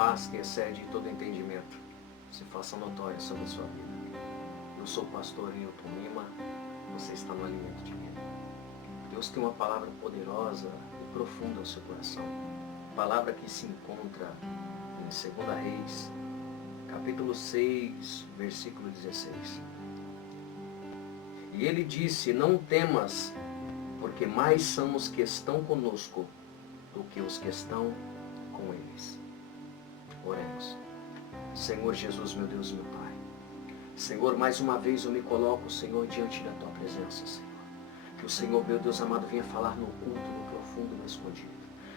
paz que excede todo entendimento se faça notória sobre a sua vida. Eu sou o pastor Hilton Lima, você está no Alimento de Vida. Deus tem uma palavra poderosa e profunda ao seu coração. Palavra que se encontra em 2 Reis, capítulo 6, versículo 16. E ele disse: não temas, porque mais são os que estão conosco do que os que estão com eles. Oremos. Senhor Jesus, meu Deus, meu Pai. Senhor, mais uma vez eu me coloco, Senhor, diante da Tua presença, Senhor. Que o Senhor, meu Deus amado, venha falar no oculto, no profundo, no escondido.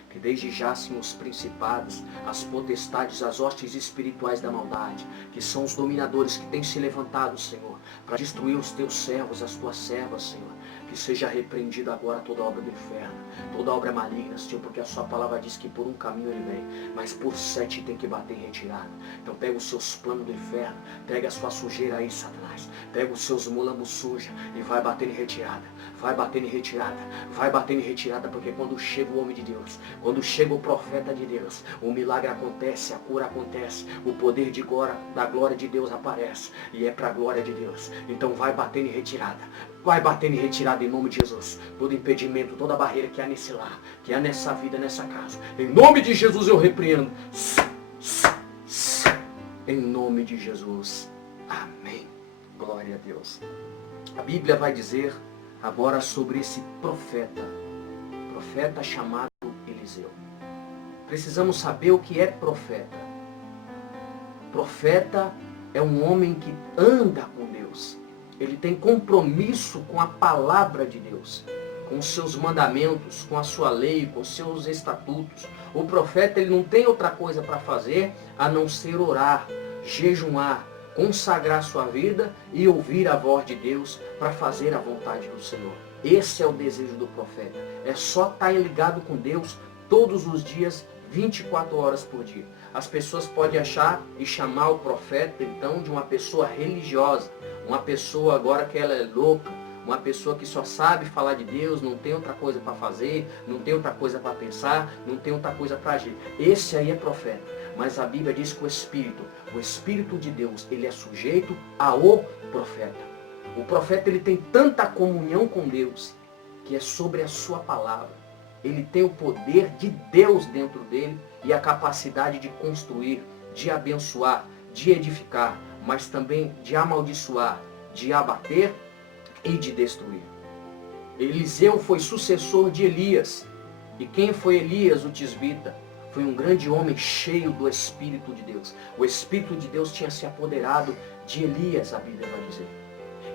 Que desde já, Senhor, os principados, as potestades, as hostes espirituais da maldade, que são os dominadores que têm se levantado, Senhor, para destruir os Teus servos, as Tuas servas, Senhor. Que seja repreendida agora toda obra do inferno, toda obra maligna, Senhor, porque a sua palavra diz que por um caminho ele vem, mas por 7 tem que bater em retirada. Então pega os seus planos do inferno, pega a sua sujeira aí, Satanás, pega os seus mulambos sujos e vai bater em retirada, vai bater em retirada, vai bater em retirada, porque quando chega o homem de Deus, quando chega o profeta de Deus, o milagre acontece, a cura acontece, o poder da glória de Deus aparece, e é para a glória de Deus. Então vai bater em retirada, vai bater em retirada em nome de Jesus. Todo impedimento, toda barreira que há nesse lar, que há nessa vida, nessa casa, em nome de Jesus eu repreendo. Em nome de Jesus. Amém. Glória a Deus. A Bíblia vai dizer agora sobre esse profeta chamado Eliseu. Precisamos saber o que é profeta. Profeta é um homem que anda com Deus. Ele tem compromisso com a palavra de Deus, com os seus mandamentos, com a sua lei, com os seus estatutos. O profeta, ele não tem outra coisa para fazer a não ser orar, jejuar, consagrar sua vida e ouvir a voz de Deus para fazer a vontade do Senhor. Esse é o desejo do profeta. É só estar ligado com Deus todos os dias, 24 horas por dia. As pessoas podem achar e chamar o profeta, então, de uma pessoa religiosa. Uma pessoa agora que ela é louca, uma pessoa que só sabe falar de Deus, não tem outra coisa para fazer, não tem outra coisa para pensar, não tem outra coisa para agir. Esse aí é profeta. Mas a Bíblia diz que o Espírito de Deus, ele é sujeito ao profeta. O profeta, ele tem tanta comunhão com Deus, que é sobre a sua palavra. Ele tem o poder de Deus dentro dele e a capacidade de construir, de abençoar, de edificar, mas também de amaldiçoar, de abater e de destruir. Eliseu foi sucessor de Elias. E quem foi Elias, o tisbita? Foi um grande homem cheio do Espírito de Deus. O Espírito de Deus tinha se apoderado de Elias, a Bíblia vai dizer.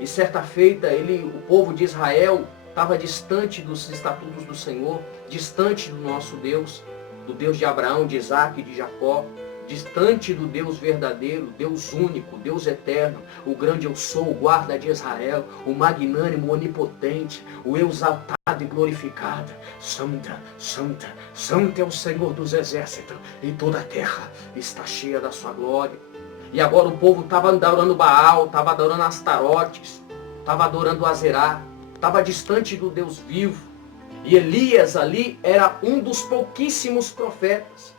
E certa feita, o povo de Israel estava distante dos estatutos do Senhor, distante do nosso Deus, do Deus de Abraão, de Isaac e de Jacó, distante do Deus verdadeiro, Deus único, Deus eterno, o grande eu sou, o guarda de Israel, o magnânimo, o onipotente, o exaltado e glorificado. Santa, santa, santo é o Senhor dos exércitos, e toda a terra está cheia da sua glória. E agora o povo estava adorando Baal, estava adorando Astarotes, estava adorando Azerá, estava distante do Deus vivo. E Elias ali era um dos pouquíssimos profetas.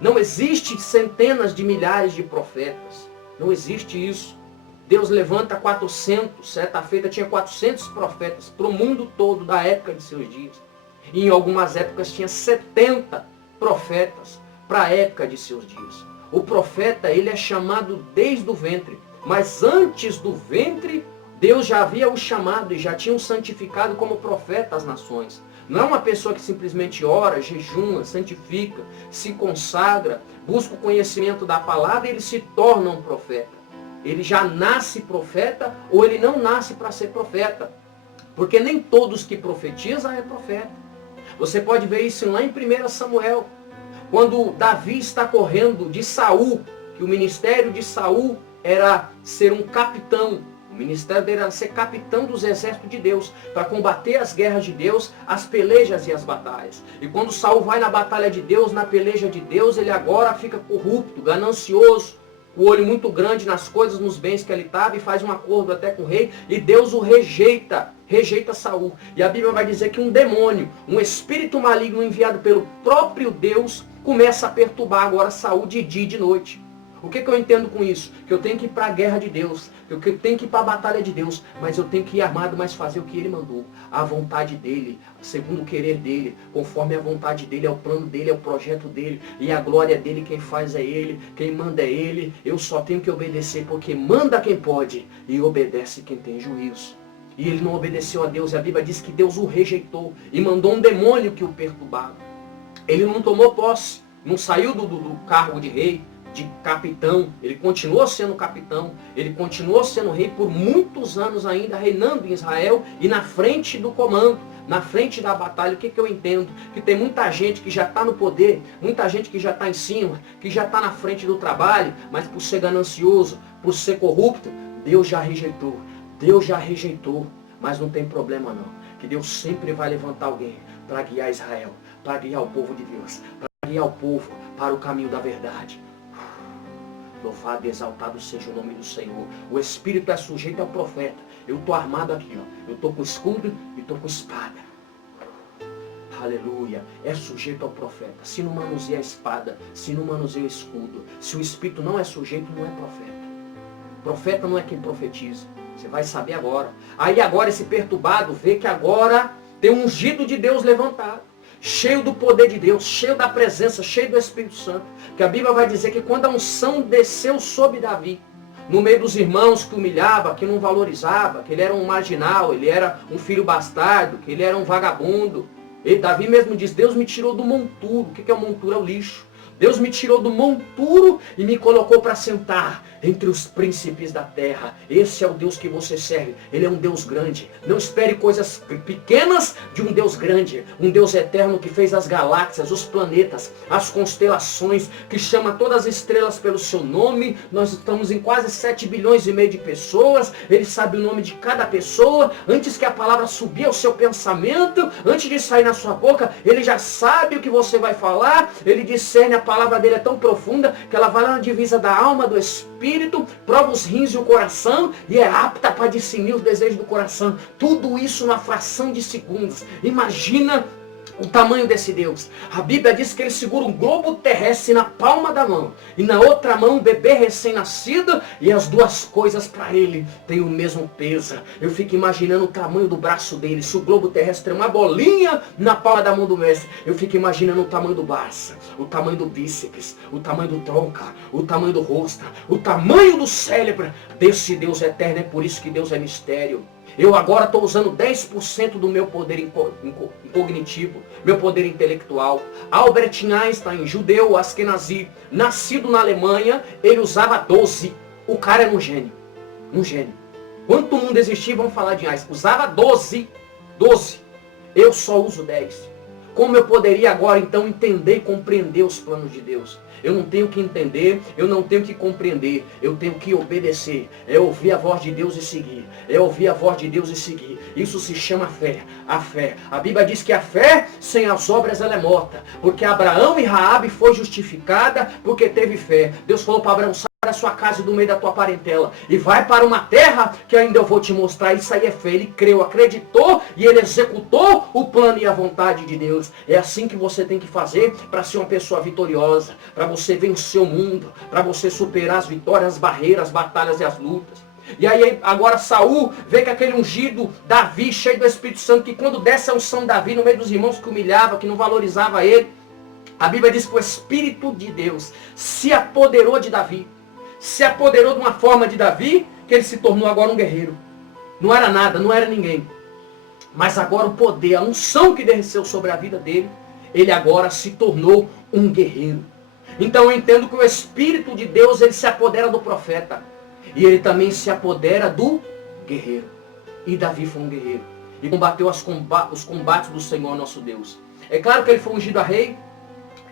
Não existe centenas de milhares de profetas. Não existe isso. Deus levanta 400, certa feita tinha 400 profetas para o mundo todo da época de seus dias. E em algumas épocas tinha 70 profetas para a época de seus dias. O profeta, ele é chamado desde o ventre. Mas antes do ventre, Deus já havia o chamado e já tinha o santificado como profeta às nações. Não é uma pessoa que simplesmente ora, jejuma, santifica, se consagra, busca o conhecimento da palavra e ele se torna um profeta. Ele já nasce profeta ou ele não nasce para ser profeta. Porque nem todos que profetizam é profeta. Você pode ver isso lá em 1 Samuel. Quando Davi está correndo de Saul, que o ministério de Saul era ser um capitão. O ministério dele era ser capitão dos exércitos de Deus, para combater as guerras de Deus, as pelejas e as batalhas. E quando Saul vai na batalha de Deus, na peleja de Deus, ele agora fica corrupto, ganancioso, o olho muito grande nas coisas, nos bens que ele estava, e faz um acordo até com o rei, e Deus o rejeita Saul. E a Bíblia vai dizer que um demônio, um espírito maligno enviado pelo próprio Deus, começa a perturbar agora Saul de dia e de noite. O que eu entendo com isso? Que eu tenho que ir para a guerra de Deus, que eu tenho que ir para a batalha de Deus, mas eu tenho que ir armado, mas fazer o que Ele mandou. A vontade dEle, segundo o querer dEle, conforme a vontade dEle, é o plano dEle, é o projeto dEle, e a glória dEle, quem faz é Ele, quem manda é Ele. Eu só tenho que obedecer, porque manda quem pode e obedece quem tem juízo. E ele não obedeceu a Deus, e a Bíblia diz que Deus o rejeitou e mandou um demônio que o perturbava. Ele não tomou posse, não saiu do cargo de rei, de capitão, ele continuou sendo capitão, ele continuou sendo rei por muitos anos ainda, reinando em Israel e na frente do comando, na frente da batalha. O que eu entendo? Que tem muita gente que já está no poder, muita gente que já está em cima, que já está na frente do trabalho, mas por ser ganancioso, por ser corrupto, Deus já rejeitou. Deus já rejeitou, mas não tem problema não, que Deus sempre vai levantar alguém para guiar Israel, para guiar o povo de Deus, para guiar o povo para o caminho da verdade. Louvado e exaltado seja o nome do Senhor. O Espírito é sujeito ao profeta. Eu estou armado aqui, ó. Eu estou com escudo e estou com espada. Aleluia. É sujeito ao profeta. Se não manuseia a espada, se não manuseia o escudo, se o Espírito não é sujeito, não é profeta. Profeta não é quem profetiza. Você vai saber agora. Aí agora esse perturbado vê que agora tem um ungido de Deus levantado, cheio do poder de Deus, cheio da presença, cheio do Espírito Santo. Que a Bíblia vai dizer que quando a unção desceu sobre Davi, no meio dos irmãos que humilhava, que não valorizava, que ele era um marginal, ele era um filho bastardo, que ele era um vagabundo. E Davi mesmo diz, Deus me tirou do monturo. O que é o monturo? É o lixo. Deus me tirou do monturo e me colocou para sentar entre os príncipes da terra. Esse é o Deus que você serve. Ele é um Deus grande. Não espere coisas pequenas de um Deus grande. Um Deus eterno que fez as galáxias, os planetas, as constelações, que chama todas as estrelas pelo seu nome. Nós estamos em quase 7 bilhões e meio de pessoas. Ele sabe o nome de cada pessoa. Antes que a palavra subir ao seu pensamento, antes de sair na sua boca, ele já sabe o que você vai falar. Ele discerne, a palavra dele é tão profunda que ela vai lá na divisa da alma, do espírito, prova os rins e o coração e é apta para discernir os desejos do coração. Tudo isso numa fração de segundos. Imagina o tamanho desse Deus. A Bíblia diz que ele segura um globo terrestre na palma da mão e na outra mão um bebê recém-nascido, e as duas coisas para ele têm o mesmo peso. Eu fico imaginando o tamanho do braço dele. Se o globo terrestre é uma bolinha na palma da mão do mestre, eu fico imaginando o tamanho do braço, o tamanho do bíceps, o tamanho do tronco, o tamanho do rosto, o tamanho do cérebro desse Deus eterno. É por isso que Deus é mistério. Eu agora estou usando 10% do meu poder cognitivo, meu poder intelectual. Albert Einstein, judeu, askenazi, nascido na Alemanha, ele usava 12. O cara era um gênio. Um gênio. Quanto mundo existia, vamos falar de Einstein. Usava 12. 12. Eu só uso 10. Como eu poderia agora então entender e compreender os planos de Deus? Eu não tenho que entender, eu não tenho que compreender, eu tenho que obedecer. É ouvir a voz de Deus e seguir. É ouvir a voz de Deus e seguir. Isso se chama fé. A fé. A Bíblia diz que a fé, sem as obras, ela é morta. Porque Abraão e Raabe foi justificada porque teve fé. Deus falou para Abraão, sai da sua casa e do meio da tua parentela e vai para uma terra que ainda eu vou te mostrar. Isso aí é fé. Ele creu, acreditou e ele executou o plano e a vontade de Deus. É assim que você tem que fazer para ser uma pessoa vitoriosa, para você vencer o mundo, para você superar as vitórias, as barreiras, as batalhas e as lutas. E aí agora Saul vê que aquele ungido Davi, cheio do Espírito Santo, que quando desce a unção Davi no meio dos irmãos que humilhava, que não valorizava ele, a Bíblia diz que o Espírito de Deus se apoderou de Davi. Se apoderou de uma forma de Davi, que ele se tornou agora um guerreiro. Não era nada, não era ninguém. Mas agora o poder, a unção que desceu sobre a vida dele, ele agora se tornou um guerreiro. Então eu entendo que o Espírito de Deus, ele se apodera do profeta. E ele também se apodera do guerreiro. E Davi foi um guerreiro. E combateu os combates do Senhor nosso Deus. É claro que ele foi ungido a rei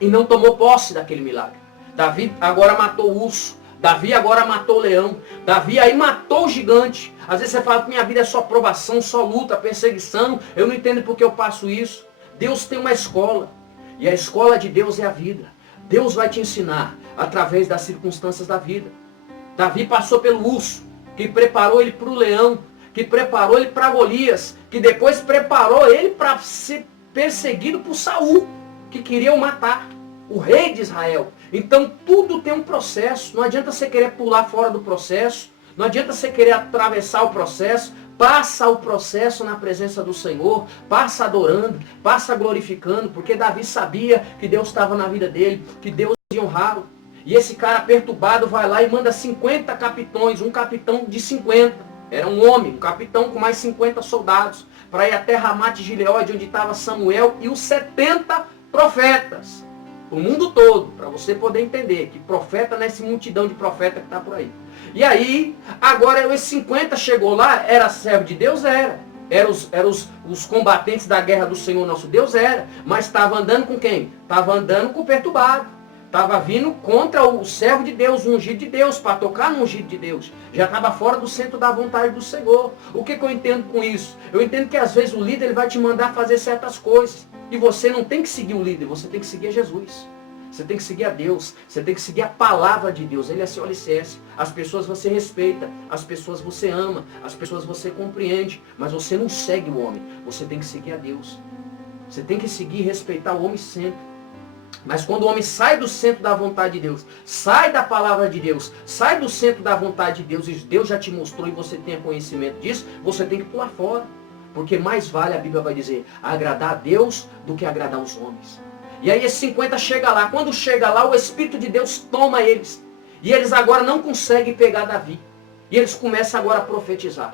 e não tomou posse daquele milagre. Davi agora matou o urso. Davi agora matou o leão. Davi aí matou o gigante. Às vezes você fala que minha vida é só provação, só luta, perseguição. Eu não entendo porque eu passo isso. Deus tem uma escola. E a escola de Deus é a vida. Deus vai te ensinar através das circunstâncias da vida. Davi passou pelo urso, que preparou ele para o leão, que preparou ele para Golias, que depois preparou ele para ser perseguido por Saul, que queria o matar. o rei de Israel. Então tudo tem um processo. Não adianta você querer pular fora do processo. Não adianta você querer atravessar o processo. Passa o processo na presença do Senhor. Passa adorando, passa glorificando. Porque Davi sabia que Deus estava na vida dele, que Deus ia honrá-lo. E esse cara perturbado vai lá e manda 50 capitões, um capitão de 50. Era um homem, um capitão com mais 50 soldados, para ir até Ramate Gileade, onde estava Samuel e os 70 profetas. O mundo todo, para você poder entender que profeta não é essa multidão de profeta que está por aí. E aí, agora esses 50 chegou lá, era servo de Deus? Era. Era os combatentes da guerra do Senhor nosso Deus? Era. Mas estava andando com quem? Estava andando com o perturbado. Estava vindo contra o servo de Deus, o ungido de Deus, para tocar no ungido de Deus. Já estava fora do centro da vontade do Senhor. O que eu entendo com isso? Eu entendo que às vezes o líder ele vai te mandar fazer certas coisas. E você não tem que seguir o líder, você tem que seguir a Jesus. Você tem que seguir a Deus, você tem que seguir a palavra de Deus. Ele é seu alicerce. As pessoas você respeita, as pessoas você ama, as pessoas você compreende. Mas você não segue o homem, você tem que seguir a Deus. Você tem que seguir e respeitar o homem sempre. Mas quando o homem sai do centro da vontade de Deus, sai da palavra de Deus, sai do centro da vontade de Deus, e Deus já te mostrou e você tenha conhecimento disso, você tem que pular fora. Porque mais vale, a Bíblia vai dizer, agradar a Deus do que agradar os homens. E aí esses 50 chegam lá. Quando chega lá, o Espírito de Deus toma eles. E eles agora não conseguem pegar Davi. E eles começam agora a profetizar.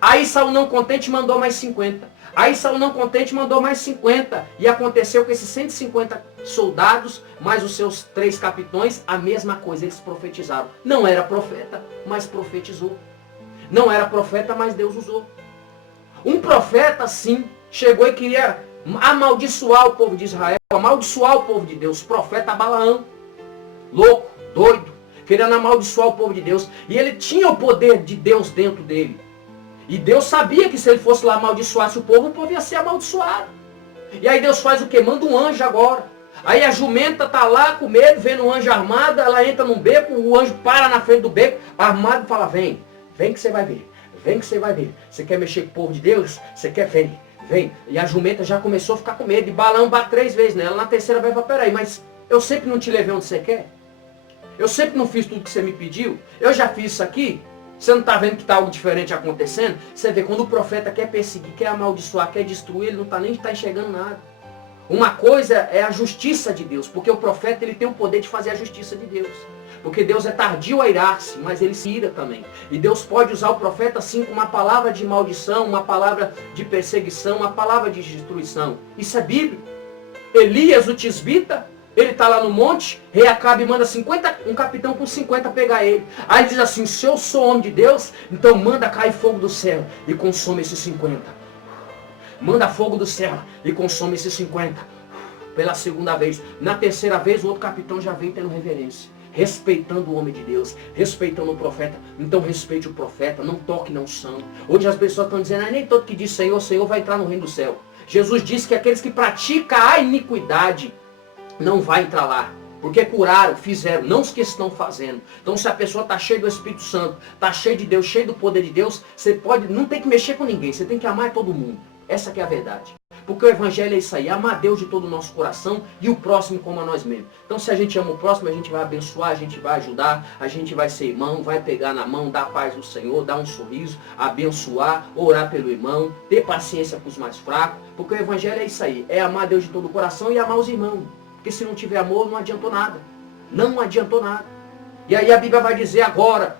Aí Saul não contente mandou mais 50. Aí Saul não contente mandou mais 50. E aconteceu com esses 150 soldados, mais os seus 3 capitões, a mesma coisa, eles profetizaram. Não era profeta, mas profetizou. Não era profeta, mas Deus usou. Um profeta, sim, chegou e queria amaldiçoar o povo de Israel, amaldiçoar o povo de Deus. Profeta Balaão, louco, doido, querendo amaldiçoar o povo de Deus. E ele tinha o poder de Deus dentro dele. E Deus sabia que se ele fosse lá amaldiçoasse o povo ia ser amaldiçoado. E aí Deus faz o quê? Manda um anjo agora. Aí a jumenta tá lá com medo, vendo um anjo armado, ela entra num beco, o anjo para na frente do beco, armado, e fala, vem que você vai ver, vem que você vai ver. Você quer mexer com o povo de Deus? Você quer? Vem. E a jumenta já começou a ficar com medo, e Balaão bate 3 vezes nela, na terceira vai falar, peraí, mas eu sempre não te levei onde você quer? Eu sempre não fiz tudo que você me pediu? Eu já fiz isso aqui? Você não está vendo que está algo diferente acontecendo? Você vê, quando o profeta quer perseguir, quer amaldiçoar, quer destruir, ele não está nem enxergando nada. Uma coisa é a justiça de Deus, porque o profeta ele tem o poder de fazer a justiça de Deus. Porque Deus é tardio a irar-se, mas ele se ira também. E Deus pode usar o profeta assim com uma palavra de maldição, uma palavra de perseguição, uma palavra de destruição. Isso é bíblico. Elias, o tisbita, ele está lá no monte, rei Acabe manda um capitão com 50 pegar ele. Aí ele diz assim, se eu sou homem de Deus, então manda cair fogo do céu e consome esses 50. Manda fogo do céu e consome esses 50. Pela segunda vez. Na terceira vez, o outro capitão já vem tendo reverência. Respeitando o homem de Deus, respeitando o profeta. Então respeite o profeta, não toque na unção. Hoje as pessoas estão dizendo, nem todo que diz Senhor, Senhor vai entrar no reino do céu. Jesus disse que aqueles que praticam a iniquidade não vai entrar lá. Porque curaram, fizeram, não os que estão fazendo. Então se a pessoa está cheia do Espírito Santo, está cheia de Deus, cheia do poder de Deus, você não tem que mexer com ninguém, você tem que amar todo mundo. Essa que é a verdade. Porque o Evangelho é isso aí, amar Deus de todo o nosso coração e o próximo como a nós mesmos. Então se a gente ama o próximo, a gente vai abençoar, a gente vai ajudar, a gente vai ser irmão, vai pegar na mão, dar a paz do Senhor, dar um sorriso, abençoar, orar pelo irmão, ter paciência com os mais fracos. Porque o Evangelho é isso aí, é amar Deus de todo o coração e amar os irmãos. Porque se não tiver amor, não adiantou nada. Não adiantou nada. E aí a Bíblia vai dizer agora,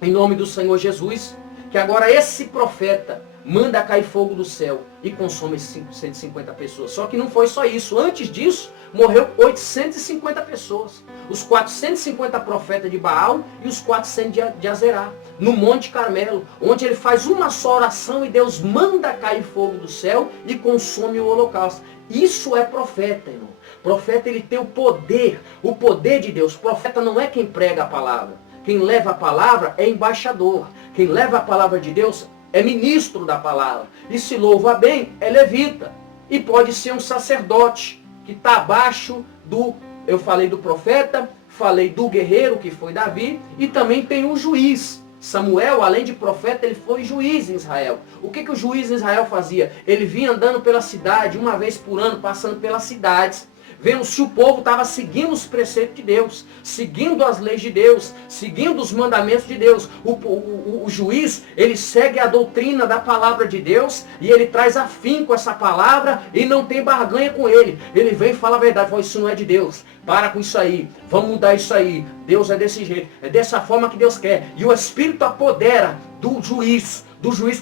em nome do Senhor Jesus, que agora esse profeta manda cair fogo do céu e consome 150 pessoas. Só que não foi só isso. Antes disso, morreu 850 pessoas. Os 450 profetas de Baal e os 400 de Azerá. No Monte Carmelo, onde ele faz uma só oração e Deus manda cair fogo do céu e consome o holocausto. Isso é profeta, irmão. Profeta, ele tem o poder de Deus. Profeta não é quem prega a palavra. Quem leva a palavra é embaixador. Quem leva a palavra de Deus é ministro da palavra. E se louva bem, é levita. E pode ser um sacerdote, que está abaixo do... Eu falei do profeta, falei do guerreiro, que foi Davi, e também tem o juiz. Samuel, além de profeta, ele foi juiz em Israel. O que o juiz em Israel fazia? Ele vinha andando pela cidade, uma vez por ano, passando pelas cidades, vendo se o povo estava seguindo os preceitos de Deus, seguindo as leis de Deus, seguindo os mandamentos de Deus. O juiz, ele segue a doutrina da palavra de Deus e ele traz afim com essa palavra e não tem barganha com ele. Ele vem e fala a verdade, fala, isso não é de Deus, para com isso aí, vamos mudar isso aí, Deus é desse jeito, é dessa forma que Deus quer. E o Espírito apodera do juiz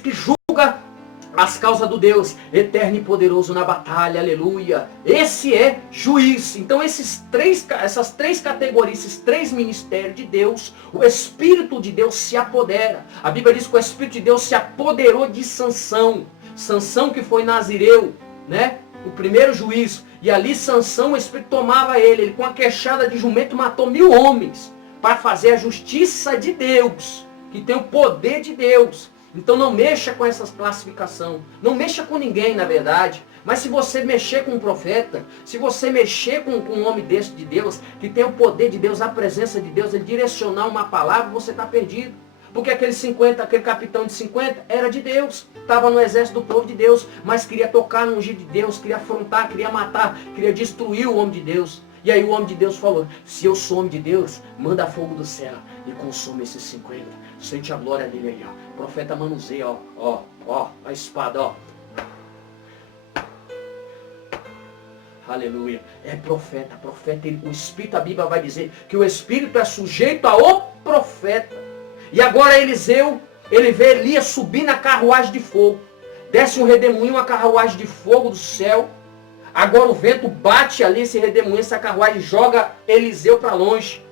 que julga as causas do Deus eterno e poderoso na batalha, aleluia. Esse é juiz. Então essas três categorias, esses três ministérios de Deus, o Espírito de Deus se apodera. A Bíblia diz que o Espírito de Deus se apoderou de Sansão. Sansão que foi nazireu, né? O primeiro juiz. E ali Sansão, o Espírito tomava ele com a queixada de jumento matou 1000 homens para fazer a justiça de Deus, que tem o poder de Deus. Então não mexa com essas classificações. Não mexa com ninguém, na verdade. Mas se você mexer com um profeta, se você mexer com um homem desse de Deus, que tem o poder de Deus, a presença de Deus, ele direcionar uma palavra, você está perdido. Porque aquele capitão de 50 era de Deus. Estava no exército do povo de Deus, mas queria tocar no ungido de Deus, queria afrontar, queria matar, queria destruir o homem de Deus. E aí o homem de Deus falou, se eu sou homem de Deus, manda fogo do céu e consome esses 50. Sente a glória dele aí, ó. O profeta manuseia, ó, a espada, ó. Aleluia. É profeta, o Espírito, a Bíblia vai dizer que o Espírito é sujeito ao profeta. E agora Eliseu, ele vê Elias subir na carruagem de fogo. Desce um redemoinho, uma carruagem de fogo do céu. Agora o vento bate ali, esse redemoinho, essa carruagem, joga Eliseu para longe.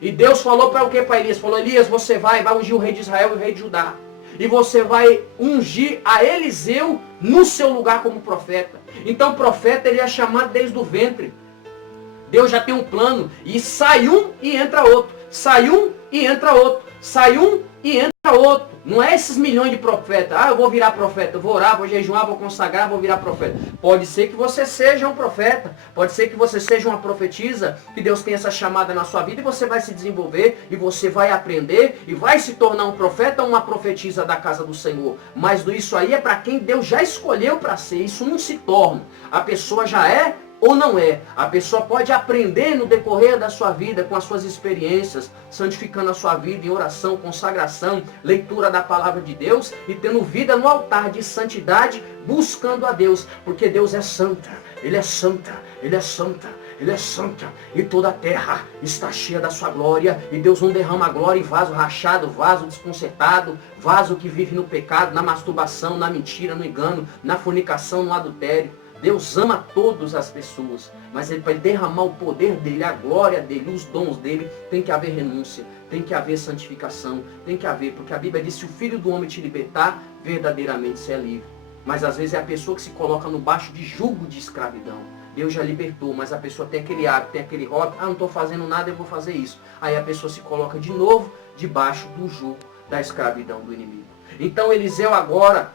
E Deus falou para o que para Elias? Falou, Elias, você vai ungir o rei de Israel e o rei de Judá. E você vai ungir a Eliseu no seu lugar como profeta. Então o profeta, ele é chamado desde o ventre. Deus já tem um plano. E sai um e entra outro. Sai um e entra outro. Sai um e entra outro. Não é esses milhões de profetas. Ah, eu vou virar profeta, eu vou orar, vou jejuar, vou consagrar, vou virar profeta. Pode ser que você seja um profeta. Pode ser que você seja uma profetisa, que Deus tem essa chamada na sua vida e você vai se desenvolver e você vai aprender e vai se tornar um profeta ou uma profetisa da casa do Senhor. Mas isso aí é para quem Deus já escolheu para ser. Isso não se torna. A pessoa já é ou não é. A pessoa pode aprender no decorrer da sua vida, com as suas experiências, santificando a sua vida em oração, consagração, leitura da palavra de Deus e tendo vida no altar de santidade, buscando a Deus, porque Deus é santa, Ele é santa, Ele é santa, Ele é santa, e toda a terra está cheia da sua glória, e Deus não derrama a glória em vaso rachado, vaso desconcertado, vaso que vive no pecado, na masturbação, na mentira, no engano, na fornicação, no adultério. Deus ama todas as pessoas, mas para ele derramar o poder dele, a glória dele, os dons dele, tem que haver renúncia, tem que haver santificação, tem que haver, porque a Bíblia diz, se o Filho do Homem te libertar, verdadeiramente você é livre. Mas às vezes é a pessoa que se coloca no baixo de jugo de escravidão. Deus já libertou, mas a pessoa tem aquele hábito, tem aquele hobby, não estou fazendo nada, eu vou fazer isso. Aí a pessoa se coloca de novo debaixo do jugo da escravidão do inimigo. Então Eliseu agora,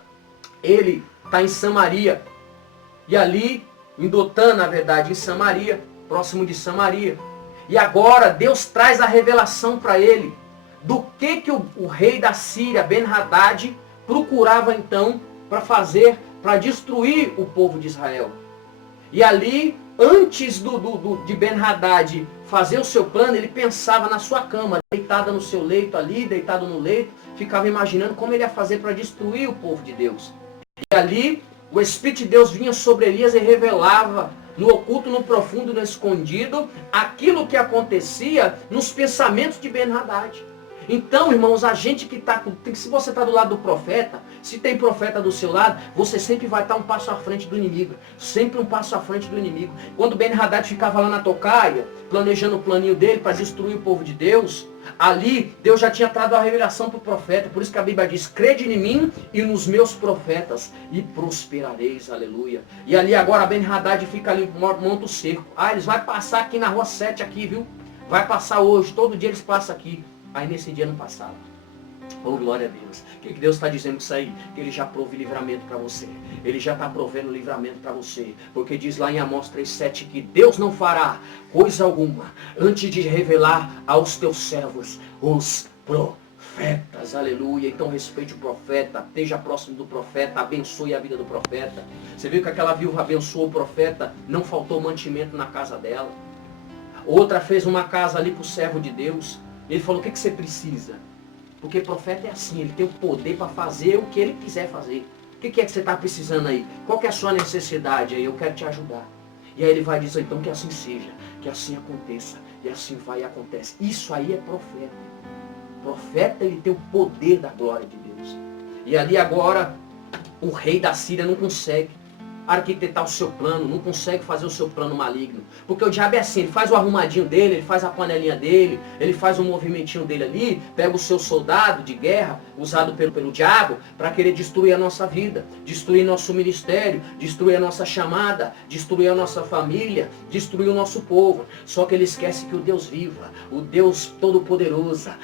ele está em Samaria. E ali, em Dotã, na verdade, em Samaria, próximo de Samaria. E agora Deus traz a revelação para ele do que o rei da Síria, Ben-Hadad, procurava então para fazer, para destruir o povo de Israel. E ali, antes de Ben-Hadad fazer o seu plano, ele pensava na sua cama, deitada no seu leito ali, deitado no leito, ficava imaginando como ele ia fazer para destruir o povo de Deus. E ali, o Espírito de Deus vinha sobre Elias e revelava no oculto, no profundo, no escondido, aquilo que acontecia nos pensamentos de Ben-Hadad. Então, irmãos, a gente que está, se você está do lado do profeta, se tem profeta do seu lado, você sempre vai estar um passo à frente do inimigo. Sempre um passo à frente do inimigo. Quando Ben-Hadad ficava lá na tocaia, planejando o planinho dele para destruir o povo de Deus, ali Deus já tinha trazido a revelação para o profeta. Por isso que a Bíblia diz, crede em mim e nos meus profetas e prosperareis, aleluia. E ali agora Ben-Hadad fica ali, monta o cerco. Ah, eles vão passar aqui na rua 7 aqui, viu? Vai passar hoje, todo dia eles passam aqui. Aí nesse dia não passava. Oh, glória a Deus. O que Deus está dizendo com isso aí? Que Ele já prove livramento para você. Ele já está provendo livramento para você. Porque diz lá em Amós 3,7 que Deus não fará coisa alguma antes de revelar aos teus servos os profetas. profetas, aleluia. Então respeite o profeta, esteja próximo do profeta, abençoe a vida do profeta. Você viu que aquela viúva abençoou o profeta, não faltou mantimento na casa dela. Outra fez uma casa ali para o servo de Deus. Ele falou, o que você precisa? Porque profeta é assim, ele tem o poder para fazer o que ele quiser fazer. O que é que você está precisando aí? Qual que é a sua necessidade aí? Eu quero te ajudar. E aí ele vai dizer, então que assim seja, que assim aconteça, e assim vai e acontece. Isso aí é profeta. Profeta, ele tem o poder da glória de Deus. E ali agora, o rei da Síria não consegue arquitetar o seu plano, não consegue fazer o seu plano maligno. Porque o diabo é assim, ele faz o arrumadinho dele, ele faz a panelinha dele, ele faz o movimentinho dele ali, pega o seu soldado de guerra, usado pelo diabo, para querer destruir a nossa vida, destruir nosso ministério, destruir a nossa chamada, destruir a nossa família, destruir o nosso povo. Só que ele esquece que o Deus viva, o Deus Todo-Poderoso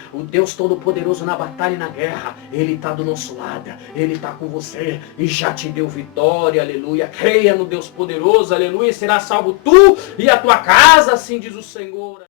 na batalha e na guerra, ele está do nosso lado, ele está com você e já te deu vitória, aleluia. Creia no Deus poderoso, aleluia, será salvo tu e a tua casa, assim diz o Senhor.